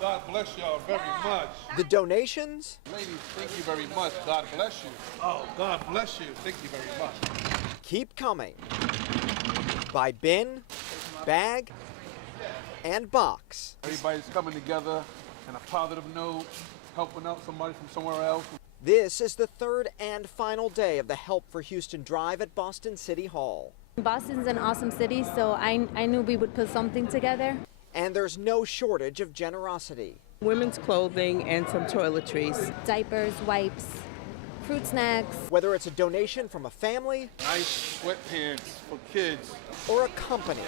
God bless y'all very much. The donations? Ladies, thank you very much. God bless you. Oh, God bless you. Thank you very much. Keep coming. By bin, bag, and box. Everybody's coming together on a positive note, helping out somebody from somewhere else. This is the third and final day of the Help for Houston Drive at Boston City Hall. Boston's an awesome city, so I knew we would put something together. And there's no shortage of generosity. Women's clothing and some toiletries. Diapers, wipes, fruit snacks. Whether it's a donation from a family, Nice sweatpants for kids, or a company.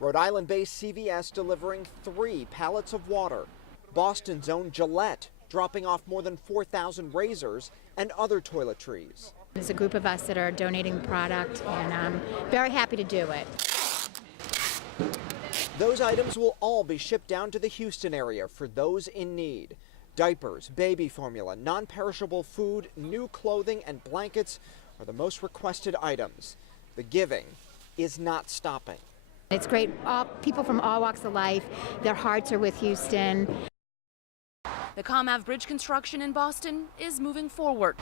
Rhode Island-based CVS delivering 3 pallets of water. Boston's own Gillette dropping off more than 4,000 razors and other toiletries. There's a group of us that are donating product, and I'm very happy to do it. Those items will all be shipped down to the Houston area for those in need. Diapers, baby formula, non-perishable food, new clothing, and blankets are the most requested items. The giving is not stopping. It's great. People from all walks of life, their hearts are with Houston. The Commonwealth Bridge construction in Boston is moving forward,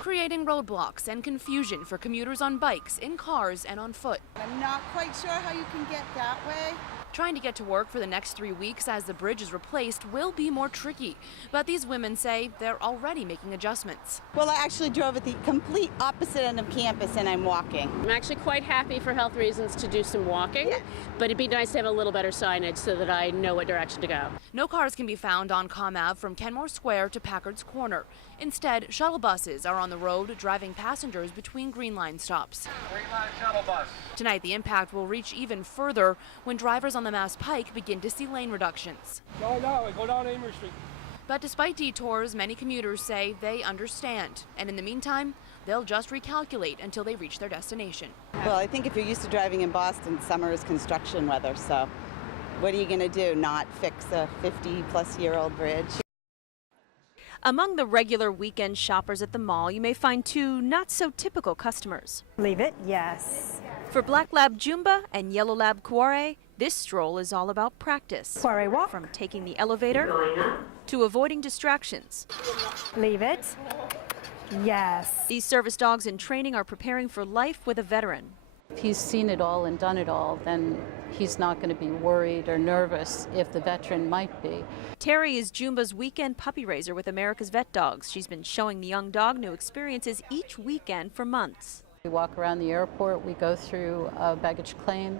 creating roadblocks and confusion for commuters on bikes, in cars, and on foot. I'm not quite sure how you can get that way. Trying to get to work for the next 3 weeks as the bridge is replaced will be more tricky, but these women say they're already making adjustments. Well, I actually drove at the complete opposite end of campus and I'm walking. I'm actually quite happy for health reasons to do some walking, but it'd be nice to have a little better signage so that I know what direction to go. No cars can be found on Commonwealth from Kenmore Square to Packard's Corner. Instead, shuttle buses are on the road driving passengers between Green Line stops. Green Line shuttle bus. Tonight, the impact will reach even further when drivers on the Mass Pike begin to see lane reductions. Go down Amory Street. But despite detours, many commuters say they understand. And in the meantime, they'll just recalculate until they reach their destination. Well, I think if you're used to driving in Boston, summer is construction weather, so what are you going to do, not fix a 50-plus-year-old bridge? Among the regular weekend shoppers at the mall, you may find 2 not-so-typical customers. Leave it, yes. For Black Lab Jumba and Yellow Lab Kuare, this stroll is all about practice. Kuare walk. From taking the elevator to avoiding distractions. Leave it, yes. These service dogs in training are preparing for life with a veteran. If he's seen it all and done it all, then he's not going to be worried or nervous if the veteran might be. Terry is Jumba's weekend puppy raiser with America's Vet Dogs. She's been showing the young dog new experiences each weekend for months. We walk around the airport, we go through baggage claim,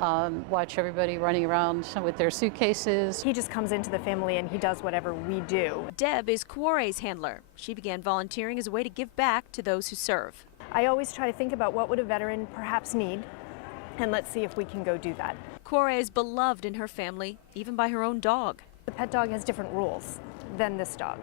watch everybody running around with their suitcases. He just comes into the family and he does whatever we do. Deb is Kuare's handler. She began volunteering as a way to give back to those who serve. I always try to think about what would a veteran perhaps need, and let's see if we can go do that. Kuare is beloved in her family, even by her own dog. The pet dog has different rules than this dog,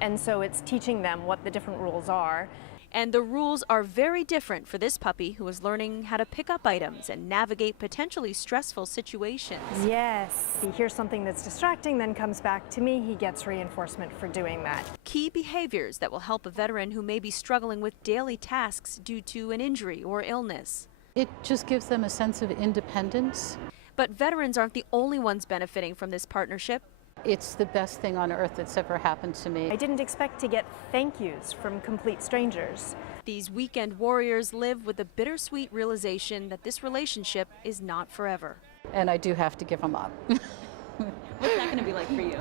and so it's teaching them what the different rules are. And the rules are very different for this puppy who is learning how to pick up items and navigate potentially stressful situations. Yes, he hears something that's distracting, then comes back to me. He gets reinforcement for doing that. Key behaviors that will help a veteran who may be struggling with daily tasks due to an injury or illness. It just gives them a sense of independence. But veterans aren't the only ones benefiting from this partnership. It's the best thing on earth that's ever happened to me. I didn't expect to get thank yous from complete strangers. These weekend warriors live with the bittersweet realization that this relationship is not forever. And I do have to give them up. What's that going to be like for you?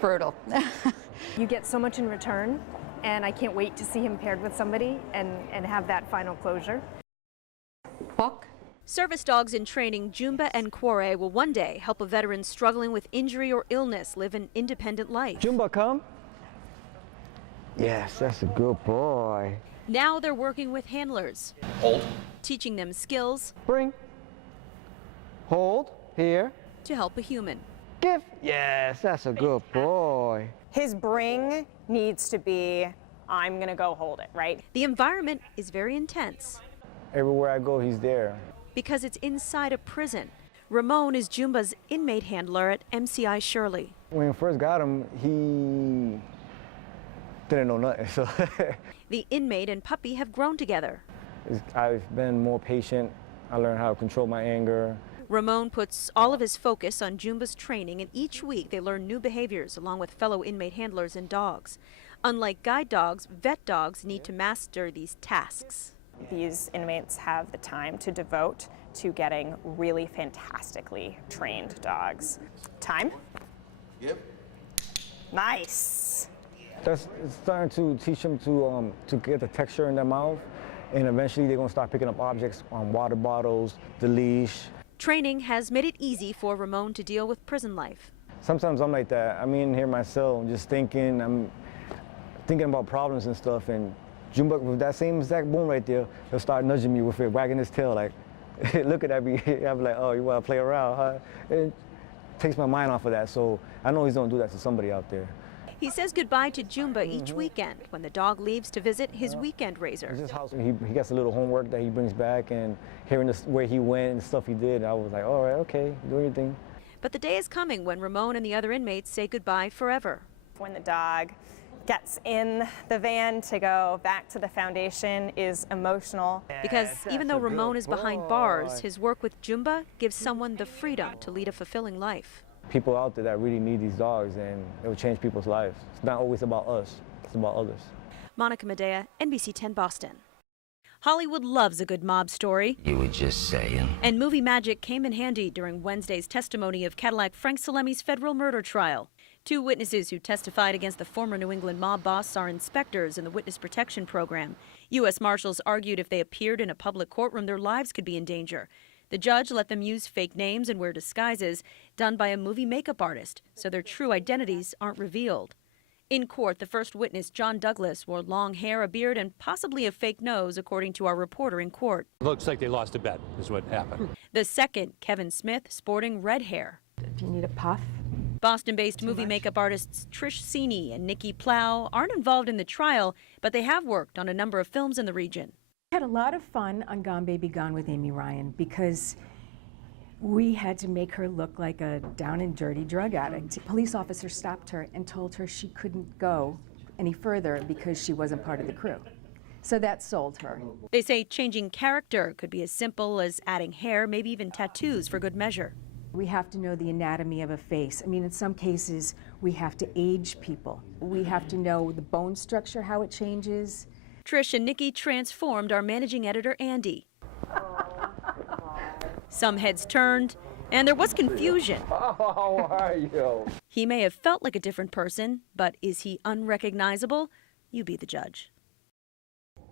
Brutal. You get so much in return, and I can't wait to see him paired with somebody and have that final closure. Walk. Service dogs in training, Jumba and Kuare, will one day help a veteran struggling with injury or illness live an independent life. Jumba, come. Yes, that's a good boy. Now they're working with handlers. Hold. Teaching them skills. Bring. Hold. Here. To help a human. Give. Yes, that's a good boy. His bring needs to be, I'm going to go hold it, right? The environment is very intense. Everywhere I go, he's there. Because it's inside a prison. Ramon is Jumba's inmate handler at MCI Shirley. When we first got him, he didn't know nothing. So The inmate and puppy have grown together. I've been more patient. I learned how to control my anger. Ramon puts all of his focus on Jumba's training, and each week they learn new behaviors along with fellow inmate handlers and dogs. Unlike guide dogs, vet dogs need to master these tasks. These inmates have the time to devote to getting really fantastically trained dogs. Time? Yep. Nice. That's starting to teach them to get the texture in their mouth, and eventually they're going to start picking up objects on water bottles, the leash. Training has made it easy for Ramon to deal with prison life. Sometimes I'm like that. I'm in here myself, just thinking. I'm thinking about problems and stuff, and Jumba, with that same exact bone right there, he'll start nudging me with it, wagging his tail, like, looking at me. I'm like, oh, you want to play around, huh? It takes my mind off of that, so I know he's going to do that to somebody out there. He says goodbye to Jumba each weekend when the dog leaves to visit his weekend raiser. It's his house. He gets a little homework that he brings back, and hearing where he went and stuff he did, I was like, all right, okay, do your thing. But the day is coming when Ramon and the other inmates say goodbye forever. When the dog gets in the van to go back to the foundation is emotional. Because even though Ramon is behind bars, his work with Jumba gives someone the freedom to lead a fulfilling life. People out there that really need these dogs, and it will change people's lives. It's not always about us, it's about others. Monica Medea, NBC 10 Boston. Hollywood loves a good mob story. You were just saying. And movie magic came in handy during Wednesday's testimony of Cadillac Frank Salemi's federal murder trial. 2 witnesses who testified against the former New England mob boss are inspectors in the Witness Protection Program. U.S. Marshals argued if they appeared in a public courtroom, their lives could be in danger. The judge let them use fake names and wear disguises done by a movie makeup artist, so their true identities aren't revealed. In court, the first witness, John Douglas, wore long hair, a beard, and possibly a fake nose, according to our reporter in court. Looks like they lost a bet, is what happened. The second, Kevin Smith, sporting red hair. Do you need a puff? Boston-based movie makeup artists Trish Cheney and Nikki Plow aren't involved in the trial, but they have worked on a number of films in the region. I had a lot of fun on Gone Baby Gone with Amy Ryan because we had to make her look like a down and dirty drug addict. A police officer stopped her and told her she couldn't go any further because she wasn't part of the crew. So that sold her. They say changing character could be as simple as adding hair, maybe even tattoos for good measure. We have to know the anatomy of a face. I mean, in some cases, we have to age people. We have to know the bone structure, how it changes. Trish and Nikki transformed our managing editor, Andy. Some heads turned, and there was confusion. How are you? He may have felt like a different person, but is he unrecognizable? You be the judge.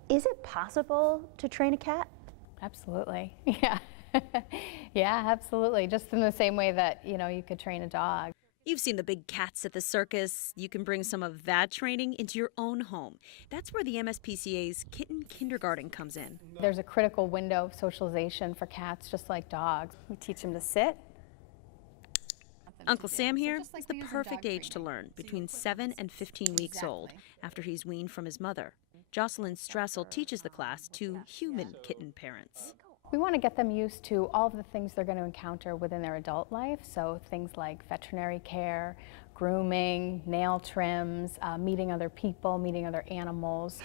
Is it possible to train a cat? Absolutely. Yeah. Yeah, absolutely. Just in the same way that, you could train a dog. You've seen the big cats at the circus. You can bring some of that training into your own home. That's where the MSPCA's Kitten Kindergarten comes in. There's a critical window of socialization for cats, just like dogs. We teach them to sit. Uncle Sam here is the perfect age to learn, between 7 and 15 weeks old, after he's weaned from his mother. Jocelyn Strassel teaches the class to human kitten parents. We want to get them used to all of the things they're going to encounter within their adult life, so things like veterinary care, grooming, nail trims, meeting other people, meeting other animals.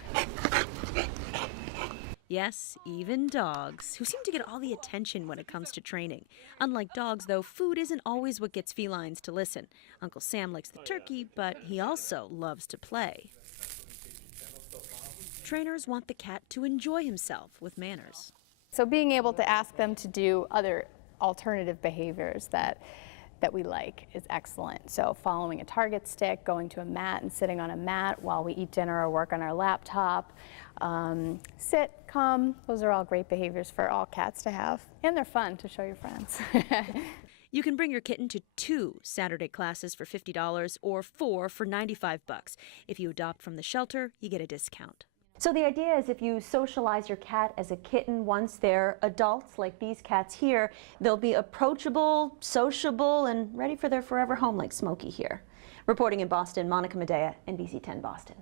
Yes, even dogs, who seem to get all the attention when it comes to training. Unlike dogs, though, food isn't always what gets felines to listen. Uncle Sam likes the turkey, but he also loves to play. Trainers want the cat to enjoy himself with manners. So being able to ask them to do other alternative behaviors that we like is excellent. So following a target stick, going to a mat and sitting on a mat while we eat dinner or work on our laptop. Sit, come, those are all great behaviors for all cats to have. And they're fun to show your friends. You can bring your kitten to 2 Saturday classes for $50 or 4 for $95. If you adopt from the shelter, you get a discount. So the idea is if you socialize your cat as a kitten, once they're adults, like these cats here, they'll be approachable, sociable, and ready for their forever home like Smokey here. Reporting in Boston, Monica Medea, NBC 10 Boston.